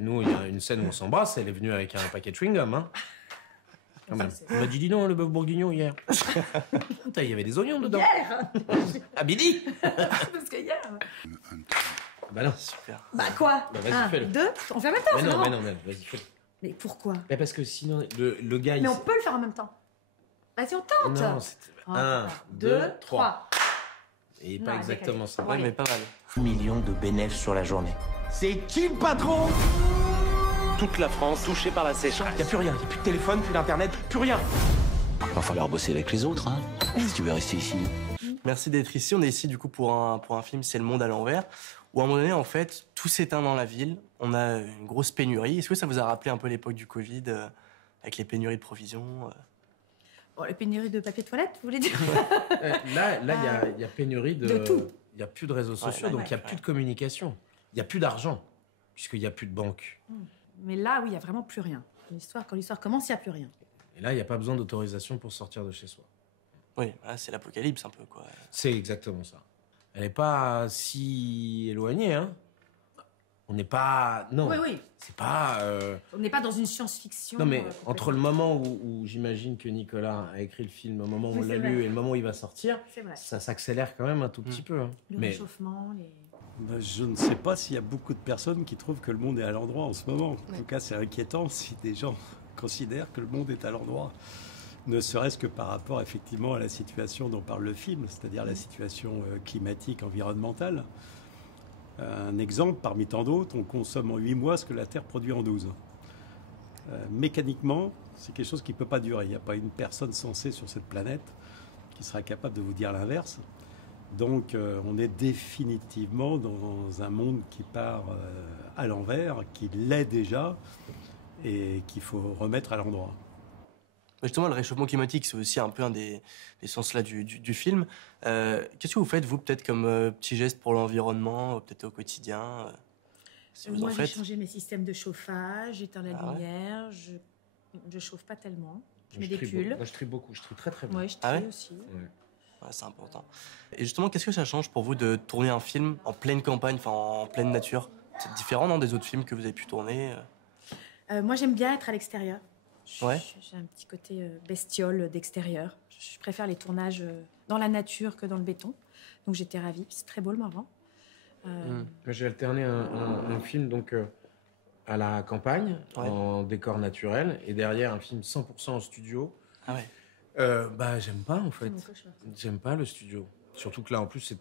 Nous, il y a une scène où on s'embrasse, elle est venue avec un paquet de chewing-gum, hein. Quand même. On m'a dit, dis non, le bœuf bourguignon hier. Putain, il y avait des oignons dedans. Hier. À midi. Parce que hier... Bah non, super. Bah quoi? Bah vas-y, 1, fais-le. 2, on fait en même temps, c'est marrant. Mais non, vas-y, fais-le. Mais pourquoi? Mais parce que sinon, le gars... Mais on peut le faire en même temps. Vas-y, on tente. Non, c'était... 1, 2, 3. Et pas Non, exactement ça. Ouais, mais pas mal. 1 million de bénéfices sur la journée. C'est qui le patron? Toute la France touchée par la sécheresse. Y a plus rien, y a plus de téléphone, plus d'internet, plus rien. Va falloir bosser avec les autres, hein, si tu veux rester ici. Merci d'être ici. On est ici du coup pour un film, c'est Le Monde à l'envers, où à un moment donné, en fait, tout s'éteint dans la ville. On a une grosse pénurie. Est-ce que ça vous a rappelé un peu l'époque du Covid, avec les pénuries de provisions Bon, les pénuries de papier de toilette, vous voulez dire? Là, il y a pénurie de tout. Il n'y a plus de réseaux sociaux, donc il n'y a plus de communication. Il n'y a plus d'argent, puisqu'il n'y a plus de banque. Mais là, oui, il n'y a vraiment plus rien. Quand l'histoire commence, il n'y a plus rien. Et là, il n'y a pas besoin d'autorisation pour sortir de chez soi. Oui, là, c'est l'apocalypse un peu, quoi. C'est exactement ça. Elle n'est pas si éloignée, hein. On n'est pas... Non, Oui. c'est pas... On n'est pas dans une science-fiction. Non, mais entre le moment où j'imagine que Nicolas a écrit le film, le moment où on l'a lu et le moment où il va sortir, ça s'accélère quand même un tout petit peu. Hein. Le réchauffement, les... Ben, je ne sais pas s'il y a beaucoup de personnes qui trouvent que le monde est à l'endroit en ce moment. En tout cas, c'est inquiétant si des gens considèrent que le monde est à l'endroit. Ne serait-ce que par rapport effectivement à la situation dont parle le film, c'est-à-dire la situation climatique, environnementale. Un exemple, parmi tant d'autres, on consomme en 8 mois ce que la Terre produit en 12. Mécaniquement, c'est quelque chose qui ne peut pas durer. Il n'y a pas une personne sensée sur cette planète qui sera capable de vous dire l'inverse. Donc on est définitivement dans un monde qui part à l'envers, qui l'est déjà, et qu'il faut remettre à l'endroit. Justement, le réchauffement climatique, c'est aussi un peu un des sens là du film. Qu'est-ce que vous faites, vous, peut-être comme petit geste pour l'environnement, peut-être au quotidien si vous Moi, en j'ai faites changé mes systèmes de chauffage, j'éteins la lumière, je chauffe pas tellement, je mets des pulls. Moi, je trie beaucoup, je trie très très bien. Ouais, je trie aussi. Ouais, c'est important. Et justement, qu'est-ce que ça change pour vous de tourner un film en pleine campagne, enfin en pleine nature? C'est différent, non, des autres films que vous avez pu tourner Moi, j'aime bien être à l'extérieur. Ouais. J'ai un petit côté bestiole d'extérieur. Je préfère les tournages dans la nature que dans le béton. Donc j'étais ravie. C'est très beau le Morvan. J'ai alterné un film donc à la campagne, en décor naturel, et derrière un film 100% en studio. Ah ouais. Bah j'aime pas en fait. J'aime pas le studio. Surtout que là en plus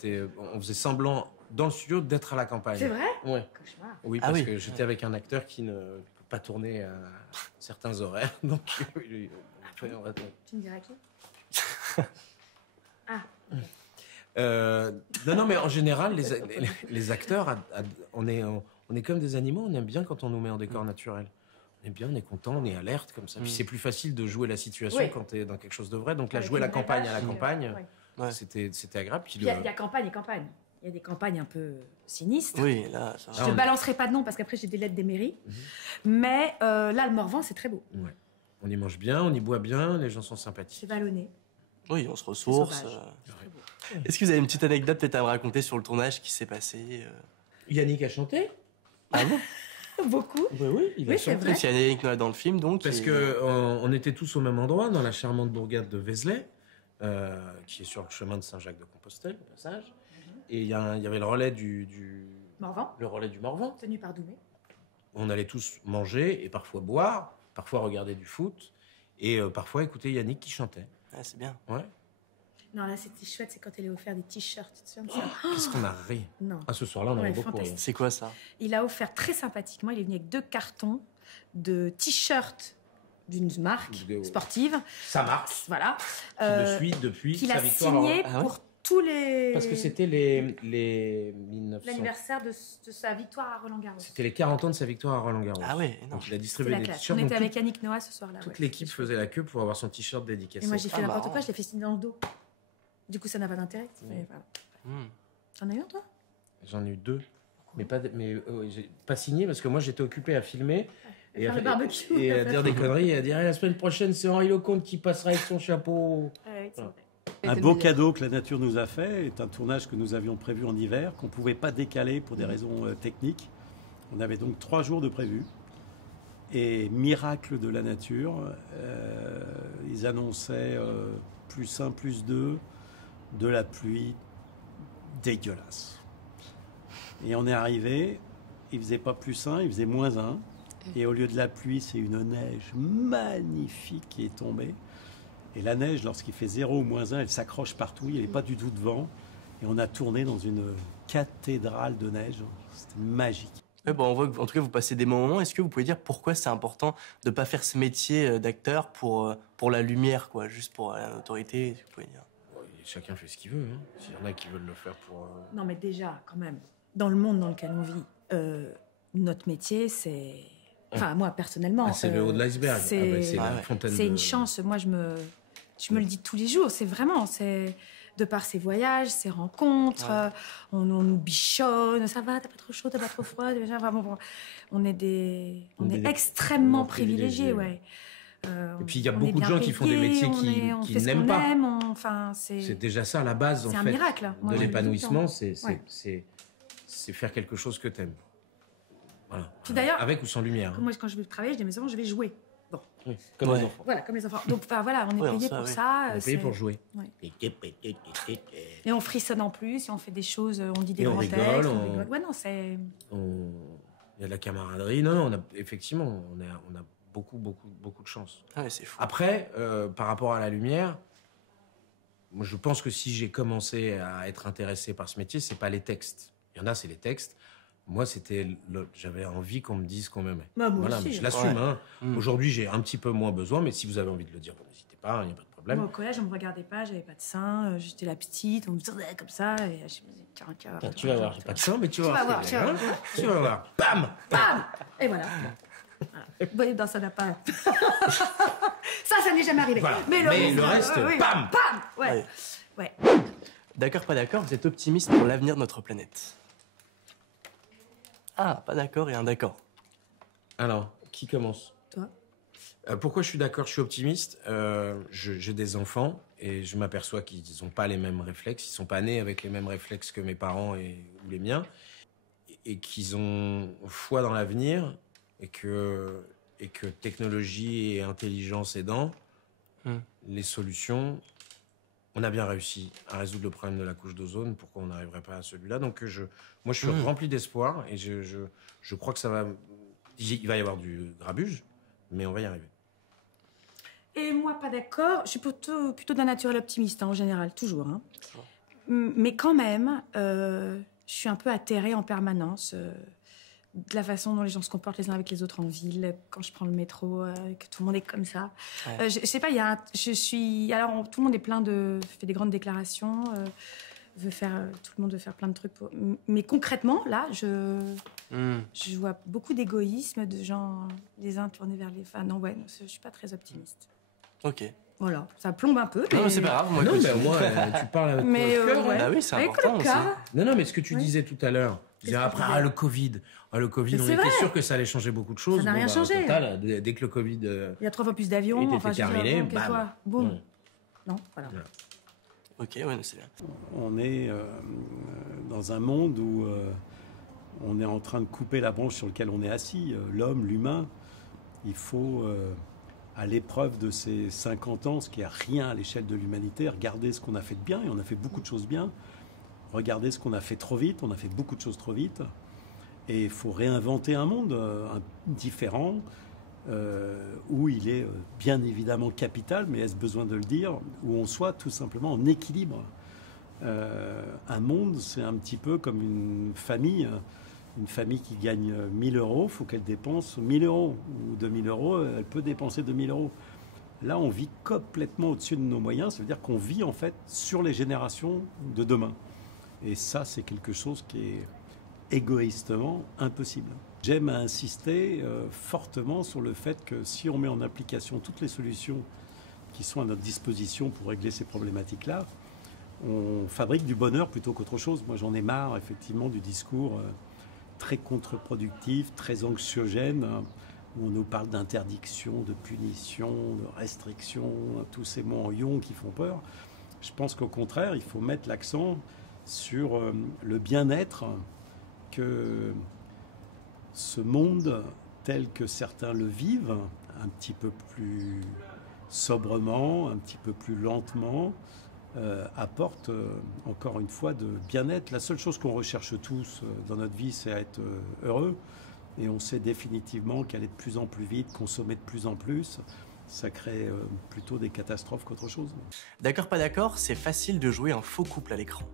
on faisait semblant dans le studio d'être à la campagne. C'est vrai? Ouais. Cauchemar. Oui, parce que j'étais avec un acteur qui ne peut pas tourner à certains horaires. Donc, Tu me diras qui? non, mais en général, les acteurs, on est comme des animaux. On aime bien quand on nous met en décor naturel. On est bien, on est content, on est alerte comme ça. Puis c'est plus facile de jouer la situation quand t'es dans quelque chose de vrai. Donc là, jouer la campagne à la campagne, c'était agréable. Puis il y a campagne et campagne. Il y a des campagnes un peu sinistres. Oui, là, ça... Je te balancerai pas de nom parce qu'après j'ai des lettres des mairies. Mais là, le Morvan, c'est très beau. Ouais. On y mange bien, on y boit bien, les gens sont sympathiques. C'est vallonné. Oui, on se ressource. Est-ce que vous avez une petite anecdote peut-être à me raconter sur le tournage qui s'est passé Yannick a chanté. Ah bon? Beaucoup. Bah oui, il a chanté. Il y a Yannick Noah dans le film, donc. Parce que on était tous au même endroit, dans la charmante bourgade de Vézelay, qui est sur le chemin de Saint-Jacques-de-Compostelle, au passage. Et il y avait le relais du Morvan. Le relais du Morvan. Tenu par Doumé. On allait tous manger et parfois boire, parfois regarder du foot, et parfois écouter Yannick qui chantait. Ah, c'est bien. Ouais. Non, là, c'était chouette, c'est quand elle a offert des t-shirts. Tu te souviens de ça? Qu'est-ce qu'on a ri. Non. Ah, ce soir-là, on avait beaucoup ri. C'est quoi ça? Il a offert très sympathiquement, il est venu avec 2 cartons de t-shirts d'une marque sportive. Ça marque. Voilà. Depuis qu'il sa a victoire. signé pour tous les... Parce que c'était les 1900... L'anniversaire de sa victoire à Roland-Garros. C'était les 40 ans de sa victoire à Roland-Garros. Ah ouais, non. Donc il a distribué des t-shirts. On était avec Yannick Noah ce soir-là. Toute l'équipe faisait la queue pour avoir son t-shirt dédicacé. Et moi j'ai fait n'importe quoi, je l'ai fait signer dans le dos. Du coup ça n'a pas d'intérêt. Voilà. T'en as eu un toi? J'en ai eu 2. Mais j'ai pas signé parce que moi j'étais occupé à filmer. Et à dire des conneries et à dire la semaine prochaine c'est Henri Lecomte qui passera avec son chapeau. Un beau cadeau que la nature nous a fait est un tournage que nous avions prévu en hiver, qu'on ne pouvait pas décaler pour des raisons techniques. On avait donc 3 jours de prévu. Et miracle de la nature, ils annonçaient +1, +2, de la pluie dégueulasse. Et on est arrivé, il faisait pas +1, il faisait -1. Et au lieu de la pluie, c'est une neige magnifique qui est tombée. Et la neige, lorsqu'il fait 0 ou -1, elle s'accroche partout, il n'y avait pas du tout de vent. Et on a tourné dans une cathédrale de neige. C'était magique. Ouais, bon, on voit qu'en tout cas, vous passez des bons moments. Est-ce que vous pouvez dire pourquoi c'est important de ne pas faire ce métier d'acteur pour la lumière, quoi, juste pour la notoriété, si vous pouvez dire? Chacun fait ce qu'il veut. Hein. S'il y en a qui veulent le faire pour... Non, mais déjà, quand même, dans le monde dans lequel on vit, notre métier, c'est... Enfin, moi, personnellement... c'est le haut de l'iceberg. C'est la fontaine c'est une chance. Moi, je me le dis tous les jours. C'est vraiment... De par ses voyages, ses rencontres, on nous bichonne. Ça va, t'as pas trop chaud, t'as pas trop froid. Enfin, bon, on est extrêmement privilégiés, ouais. Et puis il y a beaucoup de gens qui font des métiers qui n'aiment pas. C'est déjà ça, à la base, en fait. C'est un miracle. De l'épanouissement, c'est faire quelque chose que t'aimes. Voilà. Puis d'ailleurs, avec ou sans lumière. Moi, quand je vais travailler, je dis à mes enfants, je vais jouer. Bon. Oui, comme les enfants. Voilà, comme les enfants. Donc, voilà, on est payé pour ça. On est payé pour jouer. Ouais. Et on frissonne en plus, et on fait des choses, on dit des grands textes. On rigole. Ouais, non, c'est... Il y a de la camaraderie. Non, effectivement, on a beaucoup de chance. Ah ouais, c'est fou. Après, par rapport à la lumière, moi, je pense que si j'ai commencé à être intéressé par ce métier, c'est pas les textes. Il y en a, c'est les textes. Moi, j'avais envie qu'on me dise qu'on m'aimait. Moi voilà, aussi. mais je l'assume. Hein. Aujourd'hui, j'ai un petit peu moins besoin, mais si vous avez envie de le dire, n'hésitez pas, il n'y a pas de problème. Moi, au collège, on me regardait pas, j'avais pas de seins, j'étais la petite, on me disait comme ça, et je me disais, tiens, tu vas voir, j'ai pas de seins, mais tu vas voir. Tu vas voir. Bam. Et voilà. Oui, non, ça n'a pas... ça n'est jamais arrivé. Voilà. Mais le reste, bam. Ouais. D'accord, pas d'accord, vous êtes optimiste pour l'avenir de notre planète? Ah, pas d'accord et un d'accord. Alors, qui commence? Toi. Pourquoi je suis d'accord, je suis optimiste? J'ai des enfants et je m'aperçois qu'ils n'ont pas les mêmes réflexes. Ils ne sont pas nés avec les mêmes réflexes que mes parents ou les miens. Et qu'ils ont foi dans l'avenir et que technologie et intelligence aidant, les solutions... On a bien réussi à résoudre le problème de la couche d'ozone. Pourquoi on n'arriverait pas à celui-là? Donc, moi, je suis rempli d'espoir et je crois que ça va... Il va y avoir du grabuge, mais on va y arriver. Et moi, pas d'accord. Je suis plutôt d'un naturel optimiste, en général, toujours. Hein. Mais quand même, je suis un peu atterrée en permanence de la façon dont les gens se comportent les uns avec les autres en ville, quand je prends le métro, que tout le monde est comme ça. Ouais. Je sais pas, alors, tout le monde est fait des grandes déclarations, tout le monde veut faire plein de trucs. Mais concrètement, là, je vois beaucoup d'égoïsme, de gens, les uns tournés vers les... Enfin, non, je suis pas très optimiste. Ok. Voilà, ça plombe un peu. Non, mais c'est pas grave. Moi, non, mais au moins, tu parles avec le cœur. Bah oui, c'est important aussi. Non, mais ce que tu disais tout à l'heure, après, le Covid. Le Covid, on était sûr que ça allait changer beaucoup de choses. Ça n'a rien changé. Total, dès que le Covid... Il y a 3 fois plus d'avions. était terminé, bam. Boum. Non, voilà. Ok, ouais, c'est bien. On est dans un monde où on est en train de couper la branche sur laquelle on est assis. L'homme, l'humain, il faut, à l'épreuve de ces 50 ans, ce qui n'est rien à l'échelle de l'humanité, regarder ce qu'on a fait de bien, et on a fait beaucoup de choses bien. Regardez ce qu'on a fait trop vite, on a fait beaucoup de choses trop vite. Et il faut réinventer un monde différent, où il est bien évidemment capital, mais est-ce besoin de le dire, où on soit tout simplement en équilibre. Un monde, c'est un petit peu comme une famille qui gagne 1 000 €, il faut qu'elle dépense 1 000 €, ou 2 000 €, elle peut dépenser 2 000 €. Là, on vit complètement au-dessus de nos moyens, ça veut dire qu'on vit en fait sur les générations de demain. Et ça, c'est quelque chose qui est égoïstement impossible. J'aime à insister fortement sur le fait que si on met en application toutes les solutions qui sont à notre disposition pour régler ces problématiques-là, on fabrique du bonheur plutôt qu'autre chose. Moi, j'en ai marre, effectivement, du discours très contre-productif, très anxiogène, où on nous parle d'interdiction, de punition, de restriction, tous ces mots en ion qui font peur. Je pense qu'au contraire, il faut mettre l'accent sur le bien-être que ce monde tel que certains le vivent, un petit peu plus sobrement, un petit peu plus lentement, apporte encore une fois de bien-être. La seule chose qu'on recherche tous dans notre vie, c'est être heureux. Et on sait définitivement qu'aller de plus en plus vite, consommer de plus en plus, ça crée plutôt des catastrophes qu'autre chose. D'accord, pas d'accord, c'est facile de jouer un faux couple à l'écran.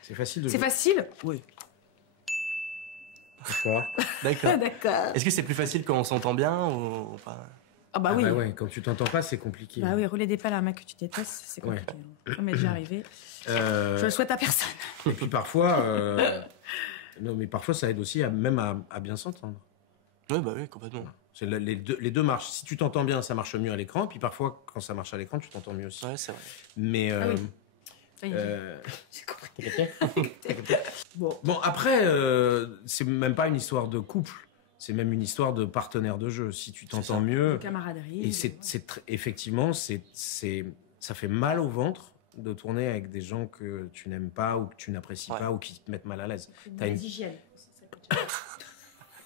C'est facile de C'est jouer. facile? Oui. D'accord. D'accord. D'accord. Est-ce que c'est plus facile quand on s'entend bien ou pas? Ah bah Ah oui. bah ouais, quand tu t'entends pas, c'est compliqué. Bah oui, rouler des pelles à un mec que tu détestes, c'est compliqué. Ça m'est déjà arrivé. Je le souhaite à personne. Et puis parfois, non mais parfois ça aide aussi même à bien s'entendre. Oui, bah oui, complètement. C'est les deux marchent. Si tu t'entends bien, ça marche mieux à l'écran. Puis parfois, quand ça marche à l'écran, tu t'entends mieux aussi. Ouais, c'est vrai. Mais Ah oui. Ça y est, j'ai compris. t'as capté Bon, après, c'est même pas une histoire de couple. C'est même une histoire de partenaire de jeu. Si tu t'entends mieux, Camaraderie. et effectivement, ça fait mal au ventre de tourner avec des gens que tu n'aimes pas ou que tu n'apprécies pas ou qui te mettent mal à l'aise. T'as une hygiène.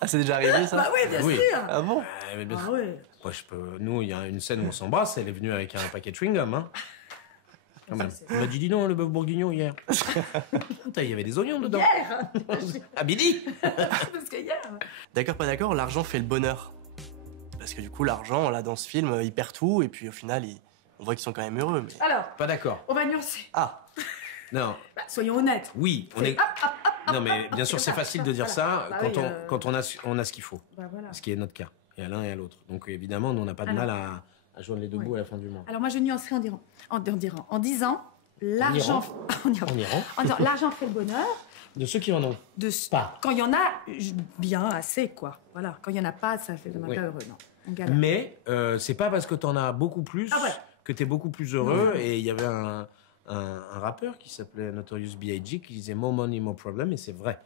Ah, c'est déjà arrivé, ça? Bah oui, bien Oui. sûr. Ah bon? Mais bien Ah sûr. ouais. Moi, nous, il y a une scène où on s'embrasse. Elle est venue avec un paquet de chewing-gum. Hein. Quand même. On m'a dit dis non, le bœuf bourguignon hier. Putain, il y avait des oignons dedans. Hier. À midi. Parce que hier. D'accord, pas d'accord, l'argent fait le bonheur. Parce que du coup, l'argent, là, dans ce film, il perd tout, et puis au final, on voit qu'ils sont quand même heureux. Mais... Alors, Pas d'accord. on va nuancer. Ah, Non. Bah, soyons honnêtes. Oui, on est. Non, mais bien sûr, c'est facile de dire ça Bah quand oui, quand on a ce qu'il faut. Bah voilà. Ce qui est notre cas. Et à l'un et à l'autre. Donc évidemment, nous, on n'a pas de mal à joindre les deux bouts à la fin du mois. Alors moi, je nuancerai en disant l'argent. On ira. En disant l'argent fait le bonheur. De ceux qui en ont. Pas. Quand il y en a, bien assez, quoi. Voilà. Quand il y en a pas, ça fait Oui. pas heureux, non. On galère. Mais c'est pas parce que t'en as beaucoup plus Ah ouais. que t'es beaucoup plus heureux. Et il y avait un rappeur qui s'appelait Notorious B.I.G. qui disait More money, more problem, et c'est vrai.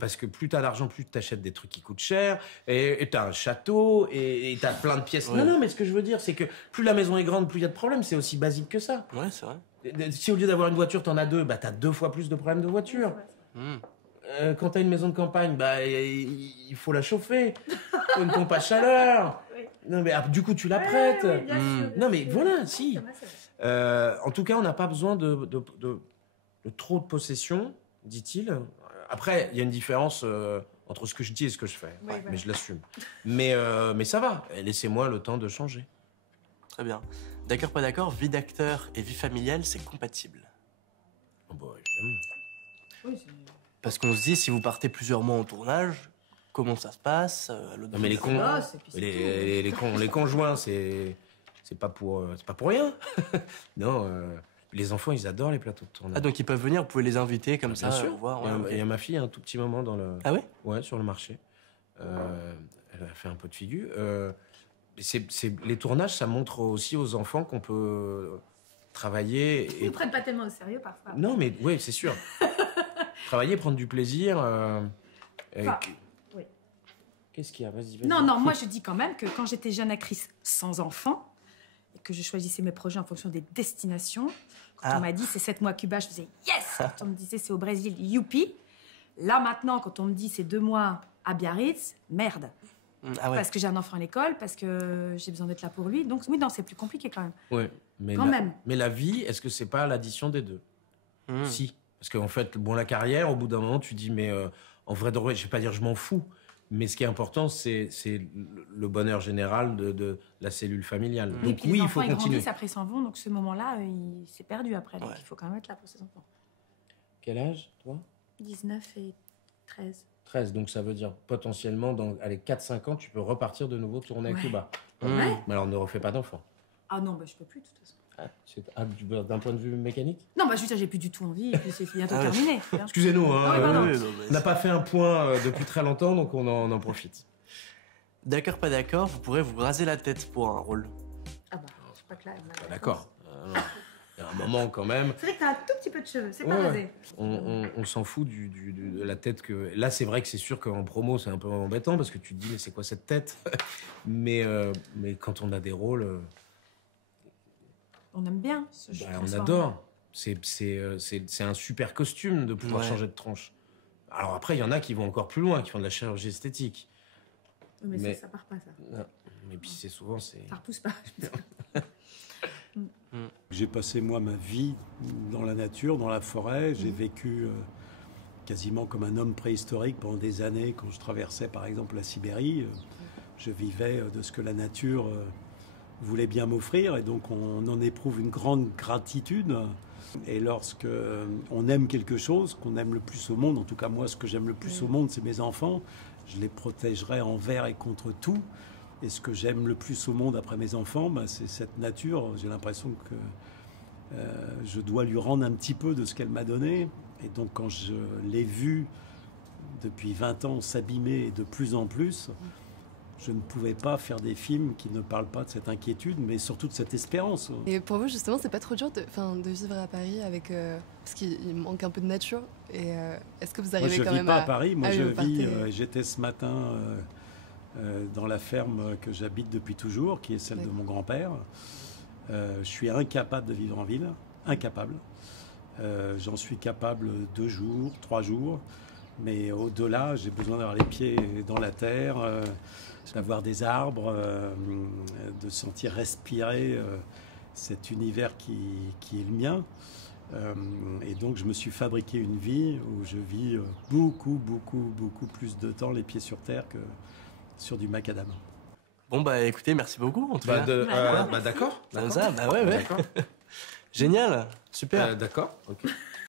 Parce que plus t'as d'argent, plus t'achètes des trucs qui coûtent cher, et t'as un château, et t'as plein de pièces. Ouais. Non, mais ce que je veux dire, c'est que plus la maison est grande, plus il y a de problèmes. C'est aussi basique que ça. ouais, c'est vrai. Si au lieu d'avoir une voiture, t'en as deux, bah t'as 2 fois plus de problèmes de voiture. Quand t'as une maison de campagne, bah il faut la chauffer. Faut une pompe à chaleur. Non, mais du coup, tu la prêtes. Oui, bien sûr, Non, mais bien sûr. voilà, si. C'est vrai. En tout cas, on n'a pas besoin de trop de possession, dit-il. Après, il y a une différence entre ce que je dis et ce que je fais. Oui, voilà. Mais je l'assume. Mais ça va. Laissez-moi le temps de changer. Très bien. D'accord, pas d'accord, vie d'acteur et vie familiale, c'est compatible. Oh, bah, évidemment. Oui, c'est- Parce qu'on se dit, si vous partez plusieurs mois en tournage, comment ça se passe à l'autre Non, mais les bout cons, Ah, c'est- puis c'est les conjoints, c'est pas pour rien. Non, les enfants, ils adorent les plateaux de tournage. Ah, donc ils peuvent venir, vous pouvez les inviter comme ça, Bien sûr. voir. Il y a- ouais, ok. il y a ma fille un tout petit moment dans le. Ah ouais? Ouais, sur le marché. Elle a fait un peu de figure. Les tournages, ça montre aussi aux enfants qu'on peut travailler. Ils ne prennent pas tellement au sérieux parfois. Non, mais oui, c'est sûr. Travailler, prendre du plaisir. Enfin, oui. Qu'est-ce qu'il y a? Vas-y. Non, non, moi je dis quand même que quand j'étais jeune actrice sans enfant, et que je choisissais mes projets en fonction des destinations, quand Ah. on m'a dit c'est 7 mois à Cuba, je faisais yes! Quand on me disait c'est au Brésil, youpi! Là maintenant, quand on me dit c'est 2 mois à Biarritz, merde! Ah ouais. Parce que j'ai un enfant à l'école, parce que j'ai besoin d'être là pour lui. Donc oui, non, c'est plus compliqué quand même. Ouais, mais Quand même. Mais la vie, est-ce que c'est pas l'addition des deux? Si. Parce qu'en fait, bon, la carrière, au bout d'un moment, tu dis, mais en vrai, de vrai, je vais pas dire je m'en fous, mais ce qui est important, c'est le bonheur général de la cellule familiale. Et Donc puis oui, les il faut enfants, ils continuer. grandissent, après ils s'en vont, donc ce moment-là, il s'est perdu après. Donc Ouais. il faut quand même être là pour ses enfants. Quel âge, toi? 19 et 13. 13, donc ça veut dire potentiellement, dans 4-5 ans, tu peux repartir de nouveau tourner à Ouais. Cuba. Ouais. Mais alors, ne refais pas d'enfants. Ah non, bah, je peux plus de toute façon. D'un point de vue mécanique? Non, bah je veux dire, j'ai plus du tout envie, et puis c'est bientôt terminé. Excusez-nous, hein, Ah oui, pardon. on n'a pas fait un point depuis très longtemps, donc on en profite. D'accord, pas d'accord, vous pourrez vous raser la tête pour un rôle. Ah bah, je crois que là... Pas d'accord. Il y a un moment quand même. C'est vrai que t'as un tout petit peu de cheveux, c'est pas Ouais, rasé. on s'en fout de la tête que. Là, c'est vrai que c'est sûr qu'en promo, c'est un peu embêtant parce que tu te dis, mais c'est quoi cette tête? mais quand on a des rôles, On aime bien ce jeu. on adore. C'est un super costume de pouvoir Ouais. changer de tronche. Alors après, il y en a qui vont encore plus loin, qui font de la chirurgie esthétique. Mais ça part pas, ça. Non. Mais puis c'est souvent... Ça repousse pas. J'ai passé, moi, ma vie dans la nature, dans la forêt. J'ai vécu quasiment comme un homme préhistorique pendant des années. Quand je traversais, par exemple, la Sibérie, je vivais de ce que la nature voulait bien m'offrir. Et donc, on en éprouve une grande gratitude. Et lorsque on aime quelque chose, qu'on aime le plus au monde, en tout cas, moi, ce que j'aime le plus au monde, c'est mes enfants. Je les protégerai envers et contre tout. Et ce que j'aime le plus au monde après mes enfants, c'est cette nature. J'ai l'impression que je dois lui rendre un petit peu de ce qu'elle m'a donné. Et donc quand je l'ai vue depuis 20 ans s'abîmer de plus en plus, je ne pouvais pas faire des films qui ne parlent pas de cette inquiétude, mais surtout de cette espérance. Et pour vous, justement, c'est pas trop dur de vivre à Paris avec parce qu'il manque un peu de nature. Et est-ce que vous arrivez quand même à... Moi, je vis pas à Paris. Moi, vous partez... j'étais ce matin dans la ferme que j'habite depuis toujours, qui est celle de mon grand-père. Je suis incapable de vivre en ville. Incapable. J'en suis capable 2 jours, 3 jours. Mais au-delà, j'ai besoin d'avoir les pieds dans la terre, d'avoir des arbres, de sentir respirer cet univers qui est le mien. Et donc, je me suis fabriqué une vie où je vis beaucoup plus de temps les pieds sur terre que sur du macadam. Bon, bah écoutez, merci beaucoup. En tout cas. D'accord. Comme ça, ouais. Génial, super. D'accord. Ok.